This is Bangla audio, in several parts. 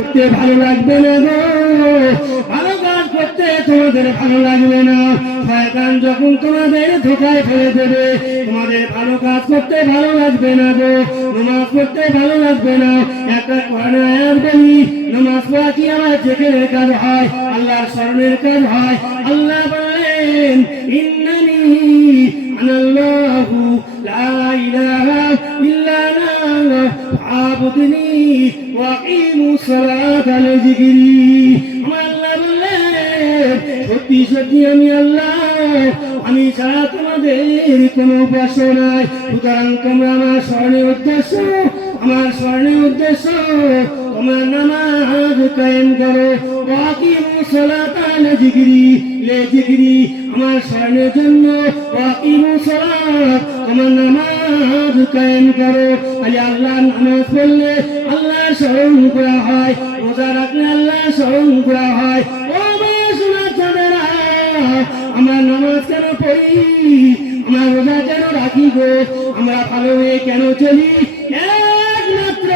করতে ভালো লাগবে না গো, ভালো কাজ করতে তোমাদের ভালো লাগবে না। শয়তান যখন তোমাদের ধোঁকায় ফেলে দেবে, তোমাদের ভালো কাজ করতে ভালো লাগবে না গো, নামাজ পড়তে ভালো লাগবে না। একটা কোরআন আয়াত বলি, নামাজ পড়া কি আমার জিকিরের কাজ হয়, আল্লাহর স্মরণের কাজ হয়। আল্লাহ বললেন ইন্নানি আনাল্লাহু লা ইলাহা ইল্লা আনা ফাবুদনি ওয়া আকিমুস সালাতা লিযিকরি। আমার আল্লাহ বললেন সত্যি সত্যি আমি আল্লাহ, আমি ছাড়া তোমাদের কোনো উপাস্য নাই। সুতরাং তোমরা আমার স্মরণের উদ্দেশ্য, আমার স্মরণের উদ্দেশ্য তোমার নামাজ কায়েম করো। ওয়া আকিমুস সালাতা লিযিকরি, আমার স্মরণের জন্য ওয়া আকিমুস সালাত, তোমার নামাজ কায়েম করো। আল্লাহ নামাজ পড়লে আল্লাহ স্মরণ করা হয়, রোজা রাখলে আল্লাহ স্মরণ করা হয়। ও চাঁদেরা, আমরা নামাজ কেন পড়ি, আমরা রোজা কেন রাখি গো, আমরা ভালো হয়ে কেন চলি? একমাত্র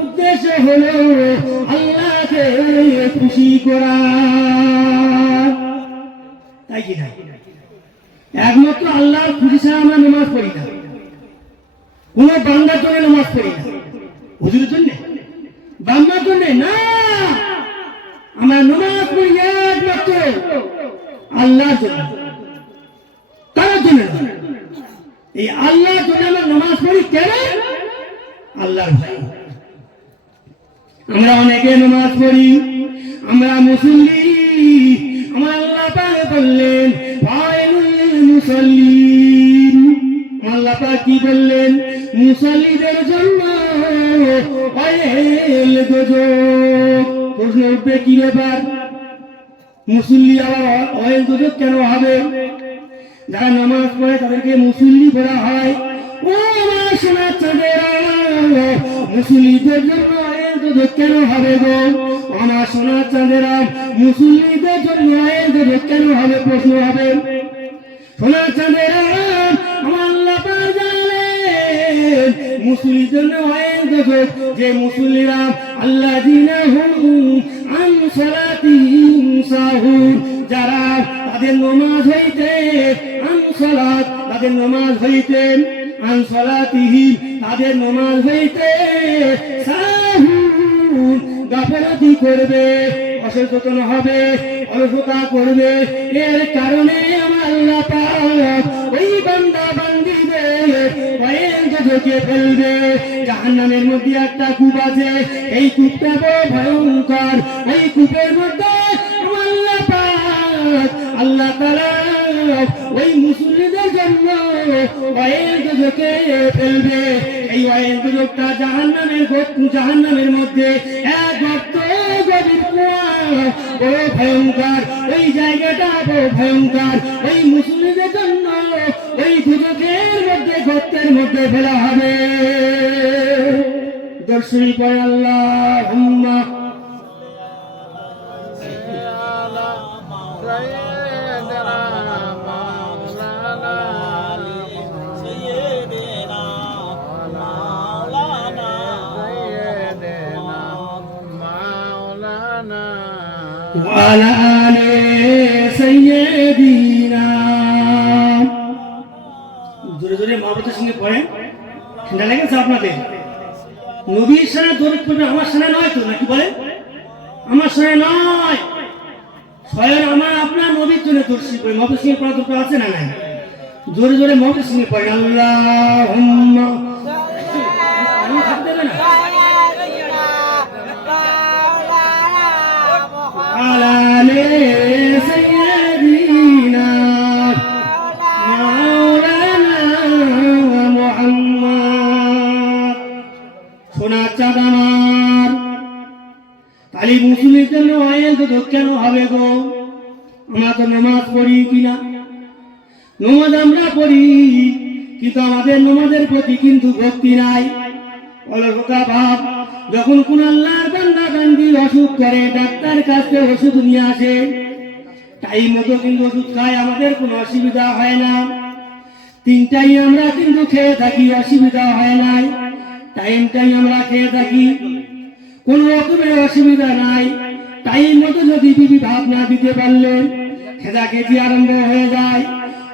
উদ্দেশ্য হলো আল্লাহকে খুশি করা, তাই কি না? একমাত্র আল্লাহর খুশি ছাড়া আমরা নামাজ পড়ি না, কোন বান্দার জন্য নামাজ পড়ি না, হুজুরের জন্য, বান্দার জন্য না। আমরা নামাজ পড়ি একমাত্র আল্লাহর জন্য, কারোর জন্য না। এই আল্লাহর জন্য আমরা নামাজ পড়ি কেন? আল্লাহর ভয়। আমরা অনেকে নামাজ পড়ি, আমরা মুসল্লি, আমার আল্লাহ পাক বললেন ফাইলুল মুসাল্লিন। আল্লাহ পাক কি বললেন? মুসাল্লিদের জন্য ওয়াইল দোজখ। প্রশ্ন উঠবে কি ব্যাপার, মুসল্লি আবার ওয়াইল দোজখ কেন হবে? যারা নামাজ পড়ে তাদেরকে মুসল্লি বলা হয়। ও আমার সোনার চাঁদেরা, মুসল্লিদের জন্য ওয়াইল দোজখ কেন হবে গো? আমার সোনার চাঁদেরা, মুসল্লিদের জন্য ওয়াইল দোজখ কেন হবে? প্রশ্ন হবে। সোনার চাঁদেরা, আমার আল্লাহ পাক জানেন মুসল্লিদের জন্য ওয়াইল দোজখ, যে মুসল্লিরা আল্লাযীনা হুম আন সালাতিহিম সাহুন, যারা তাদের নামাজ হইতে আন সালাত, তাদের নামাজ হইতে আন সালাতিহিম, তাদের নামাজ হইতে সাহুন, গাফিলতি করবে, অসচেতন হবে, অলসতা করবে। এর কারণে আমার আল্লাহ পাক ওই বান্দা বান্দীদের ওয়াইল দোজখে ফেলবে। জাহান্নামের মধ্যে একটা কূপ আছে, এই কূপটা বড় ভয়ঙ্কর। এই কূপের মধ্যে আমার আল্লাহ পাক, আল্লাহ তাআলা ওই মুসল্লিদের জন্য ওয়াইল দোজখে ফেলবে। এই ওয়াইল দোজখটা জাহান্নামের মধ্যে এক গর্ত, গভীর কুয়া, বড় ভয়ঙ্কর। ওই জায়গাটা বড় ভয়ঙ্কর। ওই মুসল্লিদের জন্য ওই দোজখের মধ্যে, গর্তের মধ্যে ফেলা হবে। দর্শনী পড়ে আল্লাহুম্মা ওয়ালা আলে সাইয়্যিদিনা। জোরে জোরে মহব্বতের সঙ্গে পড়েন, ঠান্ডা লেগেছে আপনাদের? নবীর সানে দরুদ পড়বে, আমার সানে নয় তো, নাকি বলেন? আমার সানে নয়, স্বয়ং আমার আপনার নবীর জন্য দর্শী করে মহব্বতের সঙ্গে পড়া দরকার আছে না নাই? জোরে জোরে মহব্বতের সঙ্গে পড়েন আল্লাহুম্মা। আমি থাকতে দেবে না আলা আলে সাইয়্যিদিনা মাওলানা মুহাম্মদ। সোনার চাঁদ আমার, তাহলে মুসলিমের জন্য ওয়াইল দোজখ কেন হবে গো? আমরা তো নামাজ পড়ি কিনা? নামাজ আমরা পড়ি, কিন্তু আমাদের নামাজের প্রতি কিন্তু ভক্তি নাই, অলসতা ভাব। যখন কোন আল্লাহর বান্দা বান্দি অসুখ করে, ডাক্তার কাছে ওষুধ নিয়ে আসে, টাইম মতো কিন্তু ওষুধ খায়, আমাদের কোনো অসুবিধা হয় না। 3 টাইম আমরা কিন্তু খেয়ে থাকি, অসুবিধা হয় নাই, টাইম আমরা খেয়ে থাকি। কোনো রকমের অসুবিধা নাই। টাইম মতো যদি বিবি ভাত না দিতে পারলেন খেদাখেদি আরম্ভ হয়ে যায়।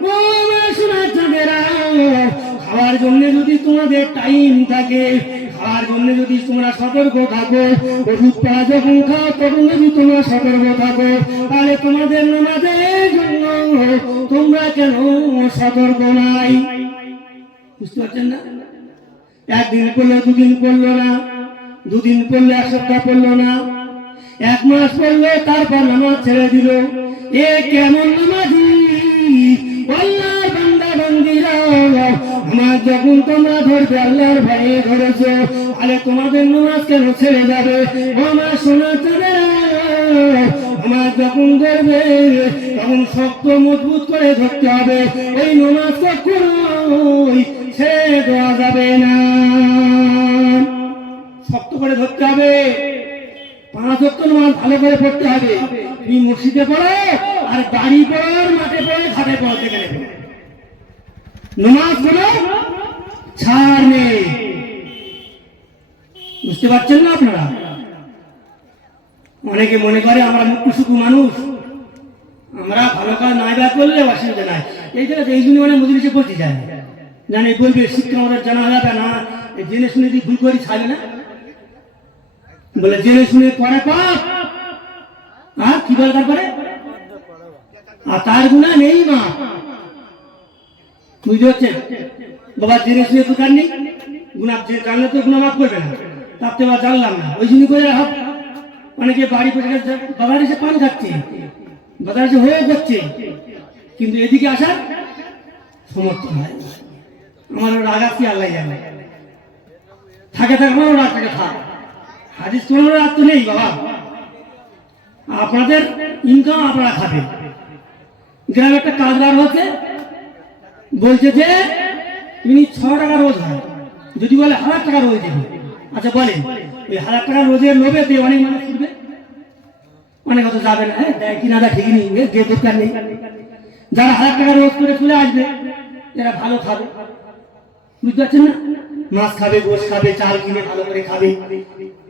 ও আমার সোনার চাঁদেরা, খাওয়ার জন্য যদি তোমাদের টাইম থাকে, খাওয়ার জন্য যদি তোমরা সতর্ক থাকো, ওষুধ পাওয়া যখন খাও তখন যদি তোমরা সতর্ক থাকো, তাহলে তোমাদের নামাজের জন্য তোমরা কেন সতর্ক নাই? বুঝতে পারছেন না? একদিন পড়লো, দুদিন পড়লো না, দুদিন পড়লো, এক সপ্তাহ পড়লো না, এক মাস পড়লো, তারপর নামাজ ছেড়ে দিল। এ কেমন নামাজি? আল্লাহর বান্দা বান্দীরা, আমার যখন তোমরা ধরবে আল্লাহর ভয়ে ধরেছো, তাহলে তোমাদের নামাজ কেন ছেড়ে যাবে? আমার সোনার চাঁদেরা, আমার যখন ধরবে তখন শক্ত মজবুত করে ধরতে হবে। এই নামাজ কখনোই ছেড়ে দেওয়া যাবে না, শক্ত করে ধরতে হবে। 5 ওয়াক্ত নামাজ ভালো করে পড়তে হবে। তুমি মসজিদে পড়ো আর বাড়ি পড়ো, মাঠে পড়ো, ঘাটে পড়ো, সেখানে পড়ো, নামাজ পড়ো, ছাড় নেই। বুঝতে পারছেন না আপনারা? অনেকে মনে করে আমরা মুখুসুকু মানুষ, আমরা ভালো কাজ না করলে অসুবিধা নাই। এই জায়গায় এই জন্য অনেক মজলিসে পড়তে যায়, জানি বলবে শিক্ষা আমাদের জানা যাবে না, জেনে শুনে যদি ভুল করি ছাড়বে না, বলে জেনে শুনে পড়ে পাপ। আর কি দরকার করে? আর তার গুণা নেই মা, বুঝতে পারছেন? বাবা জেনে শুনে দোকান নেই, গুণা জানলে তো গুণা মাফ করবে না, তার তো এবার জানলাম না, ওই জন্য করে রাখ। অনেকে বাড়ি বাজার এসে পান খাচ্ছে, বাজার এসে হয়ে যাচ্ছে, কিন্তু এদিকে আসার সমর্থন হয়। আমার রাগ আছে আল্লাহ জানে, থাকে থাকে আমার রাগ থাকে থাক, হাদিস কোনো রাগ তো নেই বাবা। আপনাদের ইনকাম আপনারা খাবেন। গ্রামে একটা কাজদার হচ্ছে, বলছে যে তিনি 6 টাকা রোজ হয়, যদি বলে 1000 টাকা রোজ দেবে। আচ্ছা বলেন, ওই 1000 টাকা রোজের লোভে দিয়ে অনেক মানুষ করবে, অনেক হয়তো যাবে না, দেয় কিনা দা ঠিকই নেই, যে দরকার নেই। যারা 1000 টাকা রোজ করে চলে আসবে, এরা ভালো খাবে, বুঝতে পারছেন না? মাছ খাবে, গোশ খাবে, চাল কিনে ভালো করে খাবে।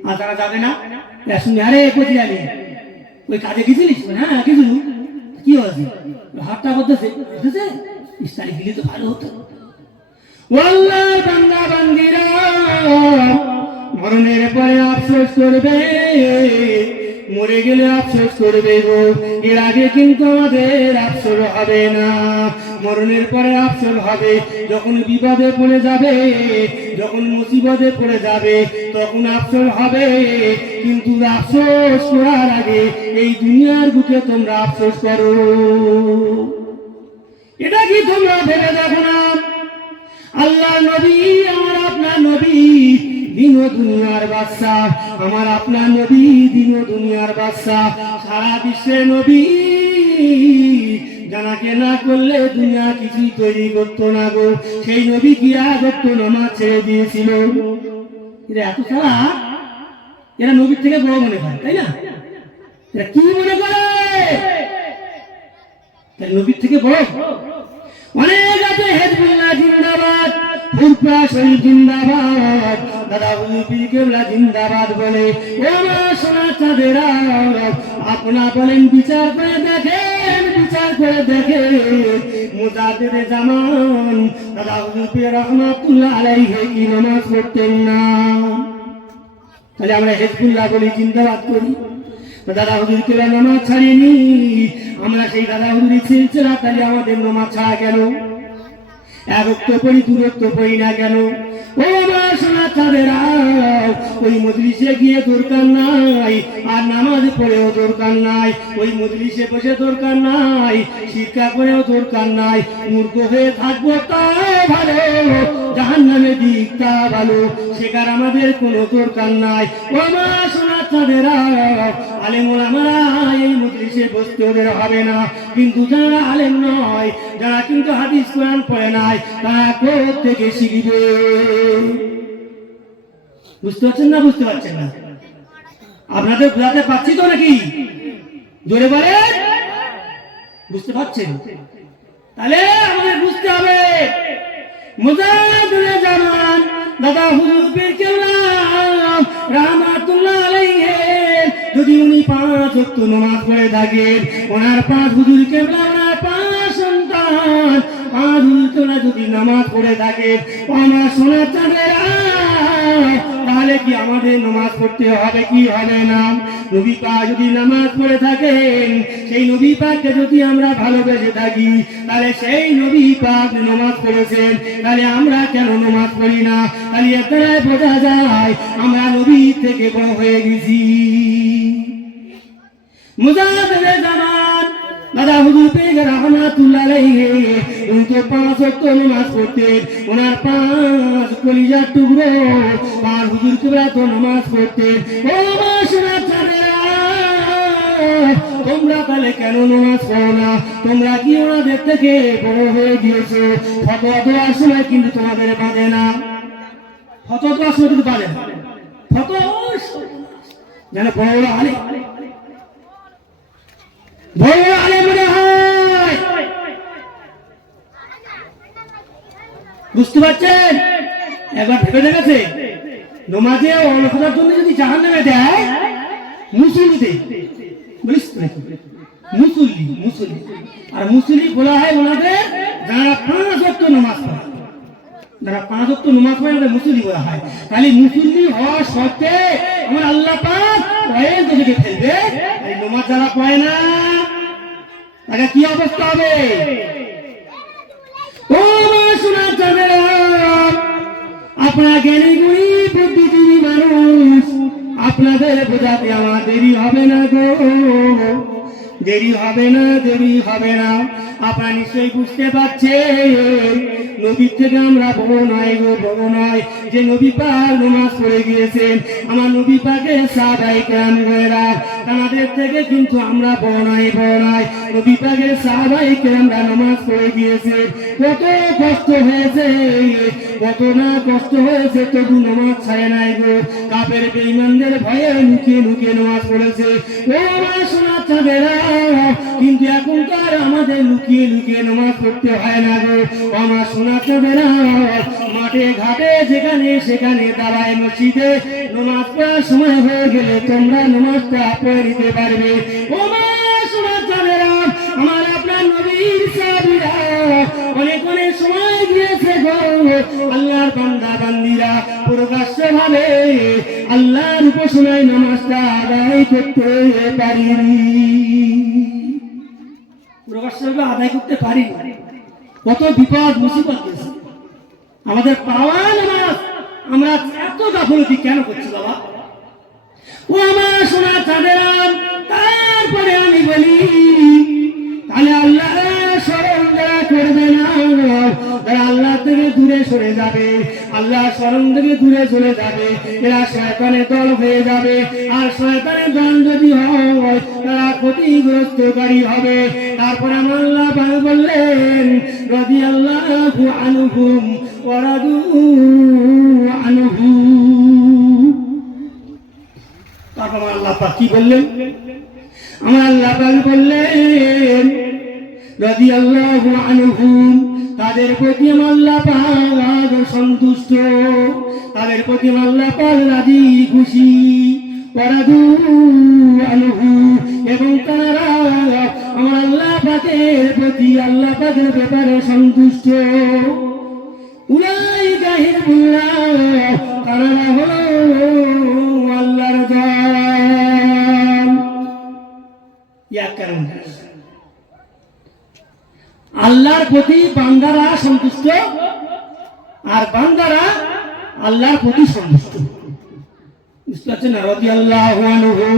আর যারা যাবে না, শুনে আরে কোথায় আলি, ওই কাজে গেছিলিস? হ্যাঁ কিছু কি হয়েছে, হাতটা করতেছে, ইস্তারি গেলে তো ভালো হতো। আল্লাহর বান্দা বান্দীরা, মরণের পরে আফসোস করবে, মরে গেলে আফসোস করবে গো, এর আগে কিন্তু আমাদের আফসোস হবে না। মরণের পরে আফসোস হবে যখন বিপদে পড়ে যাবে, যখন মুসিবতে পড়ে যাবে, তখন আফসোস হবে। কিন্তু আফসোস করার আগে এই দুনিয়ার বুকে তোমরা আফসোস করো। এটা কি তোমরা ভেবে দেখো না? আল্লাহ নবী, আমার আপনার নবী দিন ও দুনিয়ার বাদশা, আমার আপনার নবী দিন ও দুনিয়ার বাদশা, সারা বিশ্বের নবী, জানাকে না করলে দুনিয়া কিছুই তৈরি করতো না গো। সেই নবী কি করতো? নামাজ ছেড়ে দিয়েছিল। এরা এত সারা, এরা নবীর থেকে বড় মনে হয়, তাই না? এরা কি মনে করে নবীর থেকে বড়? অনেক আছে, হেজবুল্লাহ জিন্দাবাদ, ফুরফুরা শরীফ জিন্দাবাদ, দাদা হুজুর পীর কেবলা জিন্দাবাদ বলে। ও আমার সোনার চাঁদেরা, আপনারা বলেন বিচার করে দেখেন, বিচার করে দেখেন, মুজাদ্দিদে জামান দাদা হুজুর পীর রহমাতুল্লাহ আলাইহি কি নামাজ পড়তেন না? তাহলে আমরা হেজবুল্লাহ বলি, জিন্দাবাদ করি। দাদা হুজুর কেবলা নামাজ ছাড়েনি, আমরা সেই দাদা হুজুরি সিলসিলা, তাহলে আমাদের নামাজ ছাড়া কেন? এক ওয়াক্ত পড়ি, 2 ওয়াক্ত পড়ি না কেন? ও আমার সোনার চাঁদেরা, ওই মজলিসে গিয়ে দরকার নাই, আর নামাজ পড়েও দরকার নাই, ওই মজলিসে বসে দরকার নাই, শিক্ষা করেও দরকার নাই। মূর্খ হয়ে থাকবো তাও ভালো, জাহান্নামে দিক তা ভালো, শেখার আমাদের কোনো দরকার নাই। ও আমার সোনার চাঁদেরা, আলেম ওলামারা এই মজলিসে বসতে ওদের হবে না, কিন্তু যারা আলেম নয়, যারা কিন্তু হাদিস কোরআন পড়ে নাই, তারা কোত্থেকে শিখবে? বুঝতে পারছেন না? বুঝতে পারছেন না? আপনাদের বুঝাতে পারছি তো নাকি? জোরে বলে, বুঝতে পারছেন? তাহলে আমাদের বুঝতে হবে, মুজাদ্দিদে জামান দাদা হুজুর পীর কেবলা রাহমাতুল্লাহ আলাইহি যদি উনি 5 ওয়াক্ত নামাজ পড়ে থাকেন, ওনার 5 হুজুর কেবলা, ওনার 5 সন্তান, 5 হুজুর কেবলা যদি নামাজ পড়ে থাকেন, আমার সোনার চাঁদেরা, তাহলে কি আমাদের নামাজ পড়তে হবে কি হবে না? নবী পাক যদি নামাজ পড়ে থাকেন, সেই নবী পাককে যদি আমরা ভালোবেসে থাকি, তাহলে সেই নবী পাক নামাজ পড়েছেন, তাহলে আমরা কেন নামাজ পড়ি না? তাহলে এটাই বোঝা যায় আমরা নবী থেকে বড় হয়ে গেছি। মুজাহিদে জামান দাদা হুজুর পেগা রহমাতুল্লাহ আলাইহি, উনি তো 5 ওয়াক্ত নামাজ পড়তেন, ওনার 5 কলিজার টুকরো 5 হুজুর কেবলা তো নামাজ পড়তেন। ও মা সোনার চাঁদেরা, তোমরা তাহলে কেন নামাজ পড়ো না? তোমরা কি ওনাদের থেকে বড় হয়ে গিয়েছো? ফতোয়া দেওয়ার সময় কিন্তু তোমাদের বাঁধে না, ফতোয়া দেওয়ার সময় কিন্তু বাঁধে না, ফতোয়া যেন বড় বড় আলেম, বড় বড় আলেম মনে হয়। বুঝতে পারছেন? একবার ভেবে দেখেছে, নমাজে অলখতার জন্য যদি জাহান্নামে দেয় মুসল্লিতে, বলিস মুসল্লি, মুসল্লি আর মুসল্লি বলা হয় ওনাদের যারা 5 ওয়াক্ত নামাজ পড়ে, যারা 5 ওয়াক্ত নামাজ পড়ে ওদের মুসল্লি বলা হয়। তাহলে মুসল্লি হওয়া সত্ত্বে আমার আল্লাহ পাক পয়েন থেকে ফেলবে, এই নামাজ যারা পড়ে না তাহলে কি অবস্থা হবে? ও মা সোনার চাঁদেরা, আপনারা জ্ঞানী গুণী বুদ্ধিজীবী মানুষ, আপনাদের বোঝাতে আমার দেরি হবে না গো, দেরি হবে না, দেরি হবে না। আপনারা নিশ্চয়ই বুঝতে পারছেন নবীর থেকে আমরা বড় নয় গো, বড় নয়। যে নবী পাক নামাজ পড়ে গিয়েছেন, আমার নবী পাকের সাহাবায়ে কেরামরা, তাদের থেকে কিন্তু আমরা বড় নয়, বড় নয়। নবী পাকের সাহাবায়ে কেরামরা নামাজ পড়ে গিয়েছেন, কত কষ্ট হয়েছে, কত না কষ্ট হয়েছে, তবু নামাজ ছাড়ে নাই গো। কাফের বেঈমানদের ভয়ে লুকিয়ে লুকিয়ে নামাজ পড়েছে। ও মা সোনার চাঁদেরা, কিন্তু এখনকার আমাদের লুকিয়ে লুকিয়ে নামাজ পড়তে হয় না গো। আমার সোনার চাঁদেরা, মাঠে ঘাটে যেখানে সেখানে দাঁড়ায় মসজিদে নামাজ পড়ার সময় হয়ে গেলে তোমরা নামাজটা পড়ে নিতে পারবে। ও মা সোনার চাঁদেরা, আমার আপনার নবীর সাহাবীরা অনেক অনেক সময় গিয়েছে গো, আল্লাহর বান্দা বান্দিরা প্রকাশ্যে ভাবে আল্লাহর উপাসনায় নামাজটা আদায় করতে পারিনি, প্রকাশ্যে আদায় করতে পারিনি। কত বিপদ মুসিবত গেছে আমাদের পাওয়া নামাজ, আমরা এত গাফলতি কেন করছি বাবা? ও আমার সোনার চাঁদেরা, তারপরে আমি বলি, তাহলে আল্লাহ স্মরণ যারা করবে না, তারা আল্লাহ থেকে দূরে সরে যাবে, আল্লাহ স্মরণ থেকে দূরে চলে যাবে, এরা শয়তানের দল হয়ে যাবে। আর শয়তানের দল যদি হয় তারা ক্ষতিগ্রস্তকারী হবে। তারপরে আমার আল্লাহ পাক বললেন, রাদিয়াল্লাহু আনহুম ওয়া রাদু আনহু। তারপর আমার আল্লাহ পাক কি বললেন? আমার আল্লাহ পাক বললেন, রাদিয়াল্লাহু আনহুম, তাদের প্রতি আল্লাহ পাক সন্তুষ্ট, তাদের প্রতি আল্লাহ পাক রাজি খুশি। ওয়ারাদু আনহু, এবং তারা আমার আল্লাহ পাকের প্রতি, আল্লাহ পাকের ব্যাপারে সন্তুষ্ট। উলাইকা হিজবুল্লাহ, তারা হলো আল্লাহর দল। ইয়া কারণ আল্লাহর প্রতি বান্দারা সন্তুষ্ট, আর বান্দারা আল্লাহর প্রতি সন্তুষ্ট। বুঝতে পারছেন না? রাদিয়াল্লাহু আনহু,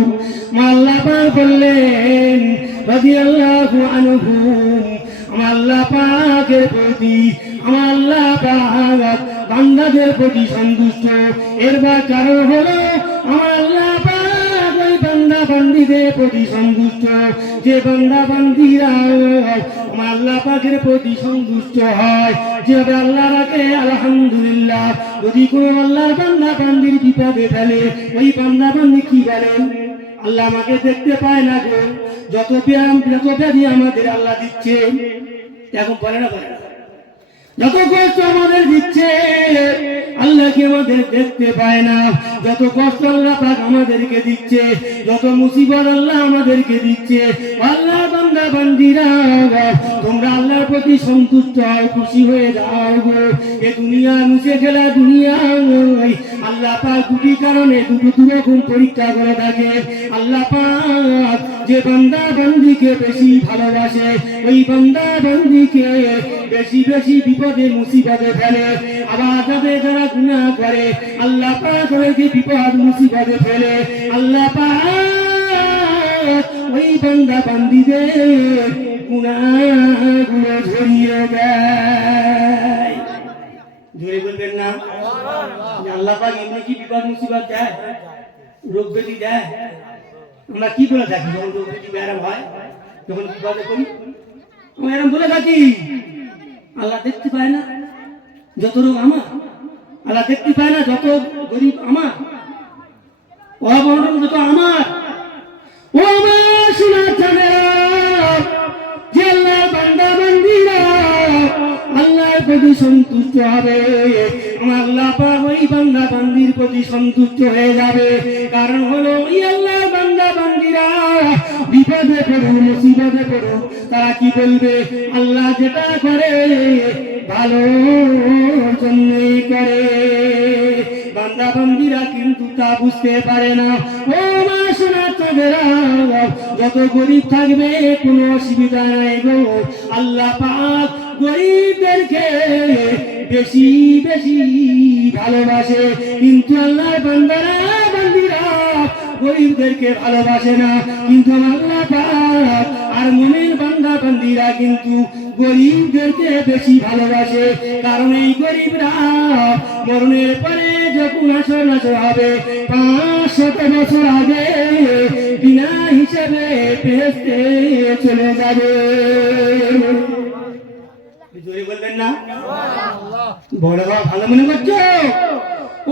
আল্লাহ পাক বললেন রাদিয়াল্লাহু আনহু, আমার আল্লাহ পাকের প্রতি, আমার আল্লাহ পাক বান্দাদের প্রতি সন্তুষ্ট। এর কারণ হলো আমার আল্লাহ পাক ওই বান্দা বান্দীদের প্রতি সন্তুষ্ট। যে বান্দা বান্দীরা আমার আল্লাহ পাকের প্রতি সন্তুষ্ট হয়, যেভাবে আল্লাহ রাখে, আলহামদুলিল্লাহ। যদি কোনো আল্লাহর বান্দা বান্দির বিপদে ফেলে, ওই বান্দা বান্দি কি বলেন? আল্লাহ আমাকে দেখতে পায় না গো, যত ব্যাধি আমাদের আল্লাহ দিচ্ছে, এখন বলে না, বলে না। যত কষ্ট আমাদের দিচ্ছে, আল্লাহ কি আমাদের দেখতে পায় না? যত কষ্ট আল্লাহ পাক আমাদেরকে দিচ্ছে, যত মুসিবত আল্লাহ আমাদেরকে দিচ্ছে, আল্লাহ বান্দা বান্দিরা তোমরা আল্লাহর প্রতি সন্তুষ্ট হও, খুশি হয়ে যাও গো। এ দুনিয়া মুছে খেলা দুনিয়া নয়। আল্লাহ পাক দুটি কারণে দুটো রকম পরীক্ষা করে থাকে। আল্লাহ পাক যে বান্দা বান্দিকে বেশি ভালোবাসে, ওই বান্দা বান্দিকে বেশি বেশি বিপদে মুসিবতে ফেলে। আবার যারা গুনাহ করে, আল্লাহ পাক তাদেরকে বিপদ মুসিবতে ফেলে। আল্লাহ পাক ওই বান্দা বান্দিদের গুনাহগুলো ঝরিয়ে দেয়। জোরে বলবেন না? আল্লাহ পাক এমনি কি বিপদ মুসিবত দেয়, রোগ ব্যাধি দেয়? আমরা কি বলে থাকি যখন রোগ ব্যাধি ব্যারাম হয়, যখন বিপদে পড়ি, আমরা এরকম বলে থাকি আল্লাহ দেখতে পায় না যত রোগ আমার, আল্লাহ দেখতে পায় না যত গরিব আমার, অবনরম যত আমার। ও আমার সোনার চাঁদেরা, যে আল্লাহর বান্দা বান্দিরা আল্লাহর প্রতি সন্তুষ্ট হবে, আমার আল্লাহ পাক ওই বান্দা বান্দির প্রতি সন্তুষ্ট হয়ে যাবে। কারণ হলো ওই আল্লাহর বান্দা বান্দিরা বিপদে পড়ো মুসিবতে পড়ো, তারা কি বলবে? আল্লাহ যেটা করে ভালোর জন্যই করে। বান্দা বান্দিরা কিন্তু তা বুঝতে পারে না। ও মা সোনার চাঁদেরা, যত গরিব থাকবে কোনো অসুবিধা নাই গো, আল্লাহ পাক গরিবদেরকে বেশি বেশি ভালোবাসে। কিন্তু আল্লাহর বান্দারা বান্দিরা গরিবদেরকে ভালোবাসে না। কিন্তু আল্লাহ পাক আর মুমিন বান্দা বান্দিরা কিন্তু গরিবদেরকে বেশি ভালোবাসে। কারণ এই গরিবরা মরণের পরে যখন আসর নাসর হবে 500 বছর আগে বিনা হিসাবে বেহেশতে চলে যাবে। জোরে বলবেন না? বড় ভালো মনে করছো?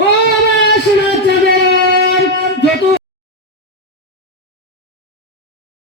ও আমার সোনার চাঁদের